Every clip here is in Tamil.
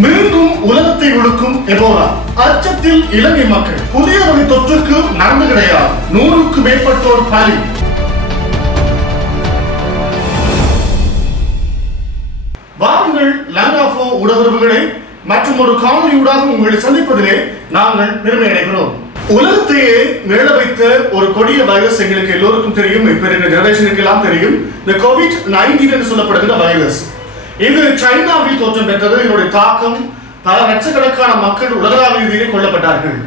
மீண்டும் உலகத்தை ஒடுக்கும் எபோலா. அச்சத்தில் இலங்கை மக்கள். புதிய வகை தொற்றுக்கு நடந்து கிடையாது. 100க்கு மேற்பட்டோர் பலி. வாருங்கள் லங்காஃபோ ஊடகங்களை மற்றும் ஒரு காணொலியூடாக உங்களை சந்திப்பதிலே நாங்கள் பெருமை அடைகிறோம். உலகத்தையே மேல வைத்த ஒரு கொடிய வைரஸ் எங்களுக்கு எல்லோருக்கும் தெரியும். இப்ப இருக்கிற ஜெனரேஷனுக்கு எல்லாம் தெரியும். இந்த COVID-19 என்று சொல்லப்படுகிற வைரஸ். இது சைனாவில் தோற்றம் பெற்றது. இதனுடைய தாக்கம் பல லட்சக்கணக்கான மக்கள் உலகளாவிய ரீதியிலே கொல்லப்பட்டார்கள்.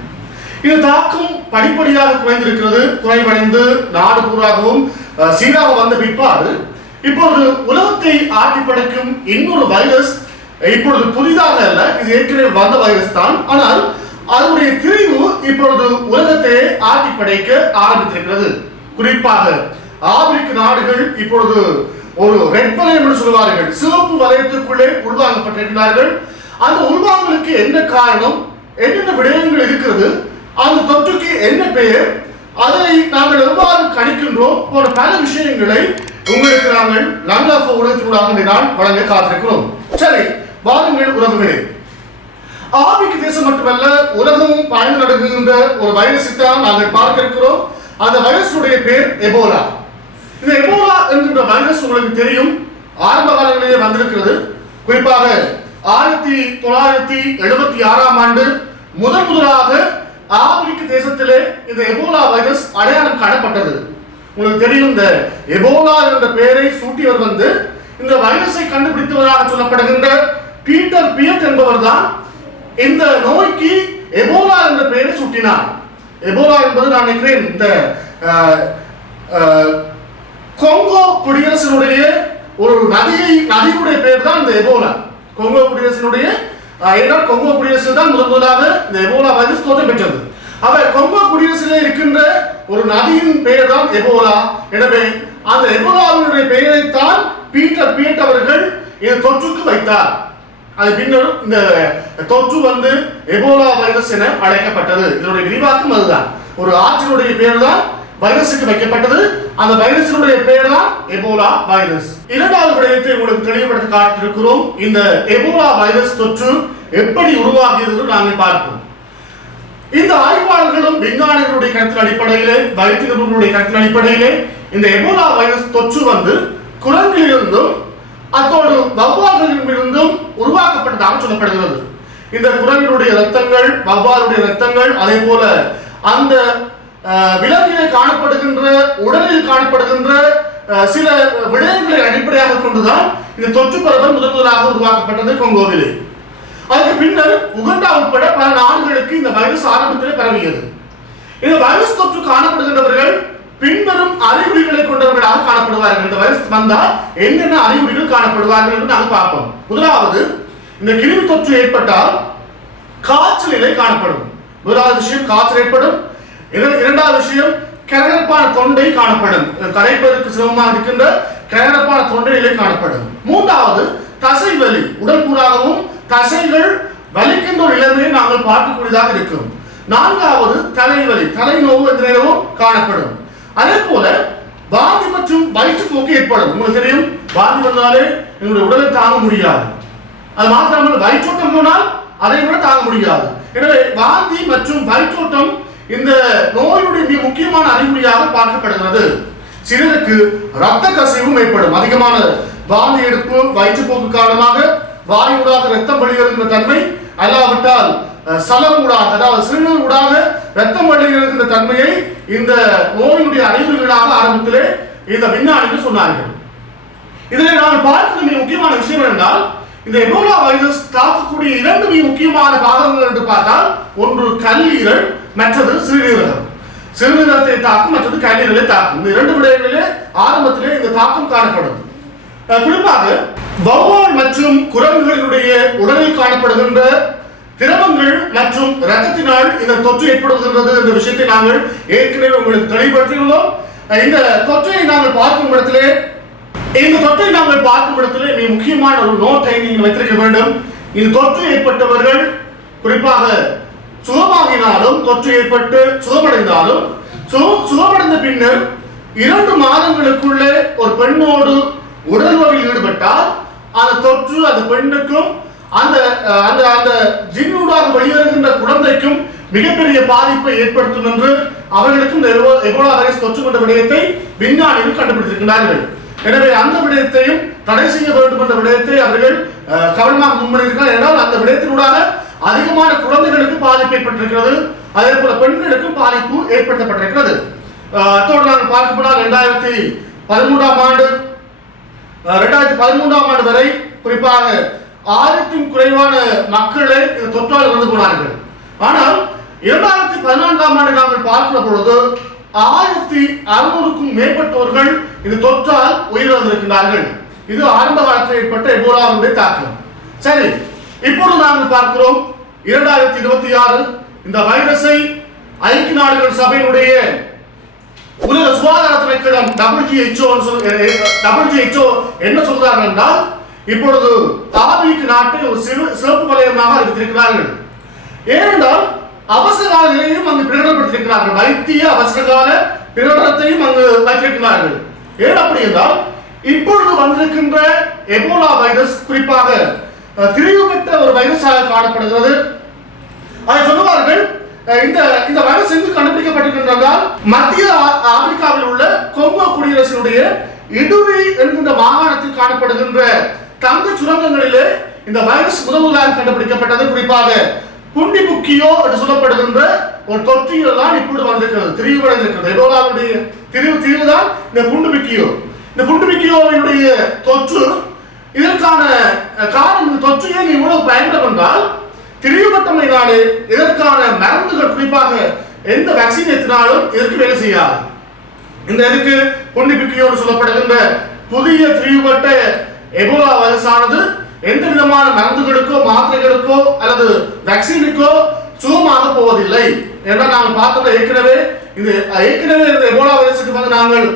இந்த தாக்கம் படிப்படியாக குறைந்திருக்கிறது. குறைவடைந்து நாடு பூராகவும் சீராக வந்த பிற்பாடு இப்பொழுது உலகத்தை ஆட்டி படைக்கும் இன்னொரு வைரஸ் இப்பொழுது புதிதாக அல்ல, இது ஏற்கனவே வந்த வைரஸ் தான். ஆனால் அதனுடைய திரிவு இப்பொழுது உலகத்தை ஆட்டி படைக்க ஆரம்பித்திருக்கிறது. குறிப்பாக ஆப்பிரிக்க நாடுகள் இப்பொழுது ஒரு ரெட் வலயம் என்று சொல்வார்கள், சிவப்பு வலயத்துக்குள்ளே உள்வாங்கப்பட்டிருக்கிறார்கள். அந்த உள்வாங்கலுக்கு என்ன காரணம், என்னென்ன விடயங்கள் இருக்கிறது, அந்த தொற்றுக்கு என்ன பெயர், அதை நாங்கள் எவ்வாறு கணிக்கின்றோம் போன்ற பல விஷயங்களை உங்களுக்கு நாங்கள் லங்காஃபோ ஊடகத்தினூடாக நான் வழங்க காத்திருக்கிறோம். சரி, வாருங்கள் உறவுகளே. ஆப்பிரிக்க தேசம் மட்டுமல்ல, உலகமும் பயந்து நடக்குகின்ற ஒரு வைரஸை தான் நாங்கள் பார்க்க இருக்கிறோம். அந்த வைரஸுடைய பேர் எபோலா. இந்த எபோலா என்கின்ற வைரஸ் உங்களுக்கு தெரியும், ஆரம்ப காலங்களிலே வந்திருக்கிறது. குறிப்பாக 1976ஆம் ஆண்டு முதலாக ஆப்பிரிக்க தேசத்திலே இந்த எபோலா வைரஸ் அடையாளம் காணப்பட்டது. உங்களுக்கு தெரியும், இந்த எபோலா என்ற பெயரை சூட்டியவர் இந்த வைரஸை கண்டுபிடித்தவராக சொல்லப்படுகின்ற பீட்டர் பியட் என்பவர் தான் இந்த நோய்க்கு எபோலா என்ற பெயரை சூட்டினார். எபோலா என்பது நான் நினைக்கிறேன் இந்த கொங்கோ குடியரசினுடைய ஒரு நதியுடைய பெயர் தான் இந்த எபோலா. கொங்கோ குடியரசினுடைய கொங்கோ குடியரசில் தான் முதலாக இந்த எபோலா வைரஸ் தோற்றம் பெற்றது. அவர் கொங்கோ குடியரசிலே இருக்கின்ற ஒரு நதியின் பெயர் தான் எபோலா. எனவே அந்த எபோலாவினுடைய பெயரைத்தான் பீட்டர் பியட் அவர்கள் இந்த தொற்றுக்கு வைத்தார். அது பின்னர் இந்த தொற்று எபோலா வைரஸ் என அழைக்கப்பட்டது. இதனுடைய விரிவாக்கம் அதுதான். ஒரு ஆற்றினுடைய பெயர் தான் வைரஸுக்கு வைக்கப்பட்டது. அந்த வைரஸினுடைய பெயர் தான் எபோலா வைரஸ். இரண்டாவது விடயத்தை உங்களுக்கு தெளிவுபடுத்த காட்டியிருக்கிறோம். இந்த எபோலா வைரஸ் தொற்று எப்படி உருவாகியது நாங்கள் பார்ப்போம். இந்த ஆய்வாளர்களும் விஞ்ஞானிகளுடைய கருத்தின் அடிப்படையிலே, வைத்திய நிபுணர்களுடைய கருத்தின் அடிப்படையிலே இந்த எபோலா வைரஸ் தொற்று குரங்கிலிருந்தும் அத்தோடு வௌவால்களிலிருந்தும் உருவாக்கப்பட்டதாக சொல்லப்படுகிறது. இந்த குரங்கினுடைய இரத்தங்கள், வௌவாலுடைய இரத்தங்கள், அதே போல அந்த விலங்கிலே காணப்படுகின்ற, உடலில் காணப்படுகின்ற சில விடயங்களை அடிப்படையாக கொண்டுதான் இந்த தொற்று பரவல் முதலாக உருவாக்கப்பட்டது கொங்கோவிலே. அதுக்கு பின்னர் உகண்டா உட்பட பல நாடுகளுக்கு இந்த வைரஸ் ஆரம்பத்திலே பரவியது. இந்த வைரஸ் தொற்று காணப்படுகின்றவர்கள் பின்வரும் அறிகுறிகளை கொண்டவர்களாக காணப்படுவார்கள். இந்த வைரஸ் வந்தால் என்னென்ன அறிகுறிகள் காணப்படுவார்கள் என்று நாங்கள் பார்ப்போம். முதலாவது, இந்த கிருமி தொற்று ஏற்பட்டால் காய்ச்சல் நிலை காணப்படும். முதலாவது விஷயம் காய்ச்சல் ஏற்படும். இரண்டாவது விஷயம் கரகரப்பான தொண்டை காணப்படும். கரைப்பதற்கு சிரமமாக இருக்கின்ற கரகரப்பான தொண்டை நிலை காணப்படும். மூன்றாவது, தசை வலி, உடல் பூராகவும் தசைகள் வலிக்கின்ற ஒரு நிலைமையை நாங்கள் பார்க்கக்கூடியதாக இருக்கும். நான்காவது, தலைவலி, தலைநோவு என்ற நிலையும் காணப்படும். அதே போல வாந்தி மற்றும் வயிற்றுப்போக்கு ஏற்படும். உங்களுக்கு தெரியும், வாந்தி வந்தாலே எங்களுடைய உடலை தாங்க முடியாது. அது மாத்திரமல்ல, வயிற்றோட்டம் போனால் அதை விட தாங்க முடியாது. எனவே வாந்தி மற்றும் வயிற்றோட்டம் இந்த நோயுடைய மிக முக்கியமான அறிகுறியாக பார்க்கப்படுகிறது. சிலருக்கு ரத்த கசிவும் ஏற்படும். அதிகமான வாந்தி எடுப்பு, வயிற்றுப்போக்கு காரணமாக வாயுடாக ரத்தம் வெளியேறுகின்ற தன்மை, அல்லாவிட்டால் சலம் ஊடாக, அதாவது சிறுநீர் ஊடாக ரத்தம் வெளியேறுகின்ற தன்மையை இந்த நோயுடைய அறிகுறிகளாக ஆரம்பத்திலே இந்த விஞ்ஞானிகள் சொன்னார்கள். இதில் நாம் பார்க்கிற மிக முக்கியமான விஷயம் என்றால், இந்த எபோலா வைரஸ் தாக்கக்கூடிய இரண்டு மிக முக்கியமான பாகங்கள் என்று பார்த்தால், ஒன்று கல்லீரல், மற்றது சிறுநீரகம். சிறுநீரகத்தை தாக்கும், மற்றது கல்லீரலை தாக்கும். இந்த இரண்டு விடயங்களிலே ஆரம்பத்திலே இந்த தாக்கம் காணப்படும். குறிப்பாக வௌவால் மற்றும் குரங்குகளினுடைய உடலில் காணப்படுகின்ற திரவங்கள் மற்றும் இரத்தத்தினால் இந்த தொற்று ஏற்படுகின்றது என்ற விஷயத்தை நாங்கள் ஏற்கனவே உங்களுக்கு தெளிவுபடுத்தியுள்ளோம். இந்த தொற்றை நாங்கள் பார்க்கும் இடத்திலே மிக முக்கியமான ஒரு நோட்டை நீங்கள் வைத்திருக்க வேண்டும். இந்த தொற்று ஏற்பட்டவர்கள் குறிப்பாக சுகமாகினாலும், தொற்று ஏற்பட்டு சுகமடைந்தாலும், சுகமடைந்த பின்னர் 2 மாதங்களுக்குள்ளே ஒரு பெண்ணோடு உடல் உறவில் ஈடுபட்டால் அந்த தொற்று அந்த பெண்ணுக்கும் அந்த அந்த அந்த ஜின்னூடாக வெளியேறுகின்ற குழந்தைக்கும் மிகப்பெரிய பாதிப்பை ஏற்படுத்தும் என்று அவர்களுக்கும் எபோலா வைரஸ் தொற்றும் என்ற விடயத்தை விஞ்ஞானிகள் கண்டுபிடித்திருக்கிறார்கள். எனவே அந்த விடயத்தையும் தடை செய்ய வேண்டும் என்ற விடயத்தை அவர்கள் கவனமாக முன்மொழிகிறார்கள். என்றால் அந்த விடயத்தினூடாக அதிகமான குழந்தைகளுக்கு பாதிப்பு ஏற்பட்டிருக்கிறது, அதே போல பெண்களுக்கும் பாதிப்பு ஏற்படுத்தப்பட்டிருக்கிறது. அத்தோடு நாங்கள் பார்க்க போனால் 2013ஆம் ஆண்டு வரை குறிப்பாக 1000க்கும் குறைவான மக்களே இந்த தொற்றால் இறந்து போனார்கள். ஆனால் 2014ஆம் ஆண்டு நாங்கள் பார்க்கிற பொழுது 1600க்கும் மேற்பட்டவர்கள் இந்த தொற்றால் உயிரிழந்திருக்கிறார்கள். இது ஆரம்ப காலத்தில் ஏற்பட்ட எபோலாவுடைய தாக்கம். சரி, இப்பொழுது நாங்கள் பார்க்கிறோம் 2026 இந்த வைரஸை ஐக்கிய நாடுகள் சபையினுடைய உலக சுகாதார திணைக்களம் WHO என்ன சொல்றார்கள் என்றால், இப்பொழுது ஆப்பிரிக்க நாட்டை ஒரு சிறப்பு வலயமாக அறிவித்திருக்கிறார்கள். ஏனென்றால் அவசர கால நிலையையும் அங்கு பிரகடனப்படுத்தியிருக்கிறார்கள், வைத்திய அவசரகால பிரகடனத்தையும் அங்கு வைத்திருக்கிறார்கள். ஏன் அப்படி என்றால், இப்பொழுது வந்திருக்கின்ற எபோலா வைரஸ் குறிப்பாக திரிவுபட்ட ஒரு வைரஸாக காணப்படுகிறது. அதை சொல்லுவார்கள், இந்த வைரஸ் எங்கு கண்டுபிடிக்கப்பட்டிருக்கின்றால் மத்திய ஆப்பிரிக்காவில் உள்ள கொங்கோ குடியரசினுடைய இடுவி என்கின்ற மாகாணத்தில் காணப்படுகின்ற தங்க சுரங்கங்களிலே இந்த வைரஸ் முதலாக கண்டுபிடிக்கப்பட்டது. குறிப்பாக புண்டிபுக்கியோ என்று சொல்லப்படுகின்ற ஒரு தொற்றியில் தான் இப்பொழுது வந்திருக்கிறது, திரிவடைந்திருக்கிறது. எபோலாவுடைய திரிவு தான் இந்த புண்டிபுக்கியோ. இந்த புண்டிபுக்கியோவினுடைய தொற்று, இதற்கான காரணம், இந்த தொற்று ஏன் இவ்வளவு பயங்கரம் என்றால், திரிவுபட்டமையினாலே இதற்கான மருந்துகள் குறிப்பாக எந்த வேக்சின் ஏற்றினாலும் இதற்கு வேலை செய்யாது. இந்த இதுக்கு புண்டிபுக்கியோ சொல்லப்படுகின்ற புதிய திரிவுபட்ட எபோலா வைரஸானது எந்த விதமான மருந்துகளுக்கோ மாத்திரைகளுக்கோ அல்லது வேக்சினுக்கோ சுகமாக போவதில்லை. ஏன்னா நாங்கள் பார்த்தோம் ஏற்கனவே இந்த எபோலா வைரஸுக்கு வந்து நாங்கள்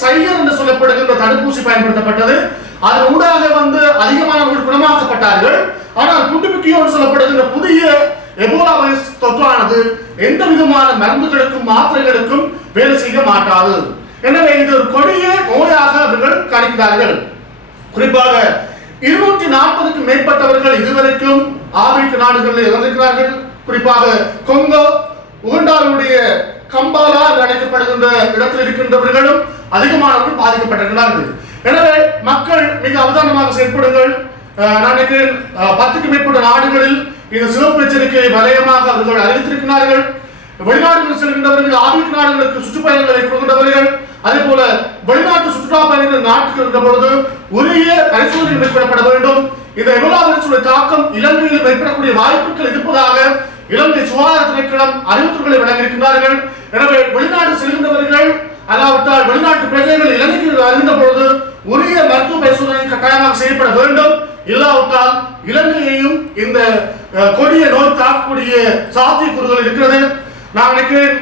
சையர் என்று சொல்லப்படுகின்ற தடுப்பூசி பயன்படுத்தப்பட்டது. அதன் ஊடாக வந்து அதிகமானவர்கள் குணமாக்கப்பட்டார்கள். ஆனால் புண்டிபுக்கியோ சொல்லப்படுகின்ற புதிய எபோலா வைரஸ் தொற்றானது எந்த விதமான மருந்துகளுக்கும் மாத்திரைகளுக்கும் வேலை செய்ய மாட்டாது. எனவே இது ஒரு கொடிய நோயாக அவர்கள் கணிக்கிறார்கள். குறிப்பாக 240க்கும் மேற்பட்டவர்கள் இதுவரைக்கும் ஆப்பிரிக்க நாடுகளில் இறந்திருக்கிறார்கள். குறிப்பாக கொங்கோ, உகண்டாவுடைய கம்பாலா என்று அழைக்கப்படுகின்ற இடத்தில் இருக்கின்றவர்களும் அதிகமானவர்கள் பாதிக்கப்பட்டிருக்கிறார்கள். எனவே மக்கள் மிக அவதானமாக செயல்படுங்கள். நான் நினைக்கிறேன் 10க்கும் மேற்பட்ட நாடுகளில் இந்த சிவப்பு எச்சரிக்கை வலயமாக அவர்கள் அறிவித்திருக்கிறார்கள். வெளிநாடுகள் செல்கின்றவர்கள், ஆப்பிரிக்க நாடுகளுக்கு சுற்றுப்பயணங்களை மேற்கொள்கின்றவர்கள், அதே போல வெளிநாட்டு சுற்றுலா பயணிகள் நாட்டுக்கு இருந்த பொழுது உரிய பரிசோதனை மேற்கொள்ளப்பட வேண்டும். இந்த எபோலா வைரஸுடைய தாக்கம் இலங்கையில் ஏற்படக்கூடிய வாய்ப்புகள் இருப்பதாக இலங்கை சுகாதார திணைக்களம் அறிவிப்புகளை வழங்கியிருக்கிறார்கள். எனவே வெளிநாடு செல்கின்றவர்கள் அல்லாவிட்டால் வெளிநாட்டு பிரஜைகள் இலங்கைக்கு வருகின்ற பொழுது உரிய மருத்துவ பரிசோதனை கட்டாயமாக செய்யப்பட வேண்டும். இல்லாவிட்டால் இலங்கையையும் இந்த கொடிய நோய் தாக்கக்கூடிய சாத்தியக்கூறுகள் இருக்கிறது. நான் நினைக்கிறேன்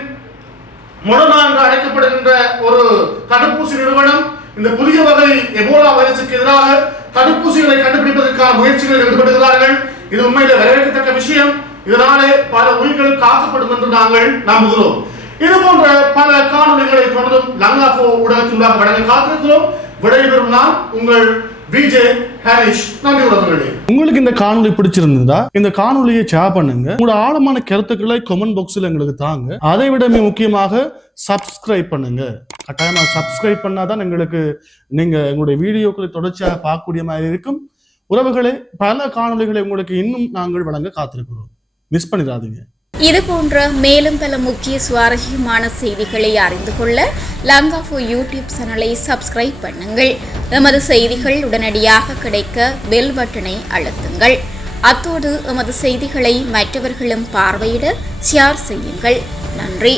மொடர்னா என்று அழைக்கப்படுகின்ற ஒரு தடுப்பூசி நிறுவனம் இந்த புதிய வகை எபோலா வைரஸுக்கு எதிராக தடுப்பூசிகளை கண்டுபிடிப்பதற்கான முயற்சிகளில் ஈடுபடுகிறார்கள். இது உண்மையிலே வரவேற்கத்தக்க விஷயம். இதனாலே பல உயிர்கள் காக்கப்படும் என்று நாங்கள் நம்புகிறோம். இது போன்ற பல காணொலிகளை தொடர்ந்தும் லங்காபோ ஊடகத்தினூடாக வழங்க காத்திருக்கிறோம். விடைபெறும் நான் உங்கள் விஜே ஹரிஷ். நன்றி உறவுகளே. உங்களுக்கு இந்த காணொலி பிடிச்சிருந்தா இந்த காணொலியை ஷேர் பண்ணுங்க. உங்களோட ஆழமான கருத்துக்களை கமெண்ட் பாக்ஸ்ல எங்களுக்கு தாங்க. அதை விட முக்கியமாக சப்ஸ்கிரைப் பண்ணுங்க. கட்டாயமா சப்ஸ்கிரைப் பண்ணாதான் எங்களுக்கு நீங்க எங்களுடைய வீடியோக்களை தொடர்ச்சியாக பார்க்கக்கூடிய மாதிரி இருக்கும். உறவுகளே, பல காணொலிகளை உங்களுக்கு இன்னும் நாங்கள் வழங்க காத்திருக்கிறோம். மிஸ் பண்ணிடாதீங்க. இது போன்ற மேலும் பல முக்கிய சுவாரஸ்யமான செய்திகளை அறிந்து கொள்ள லங்காபோ யூடியூப் சேனலை சப்ஸ்கிரைப் பண்ணுங்கள். எமது செய்திகள் உடனடியாக கிடைக்க பெல் பட்டனை அழுத்துங்கள். அத்தோடு எமது செய்திகளை மற்றவர்களும் பார்வையிட ஷேர் செய்யுங்கள். நன்றி.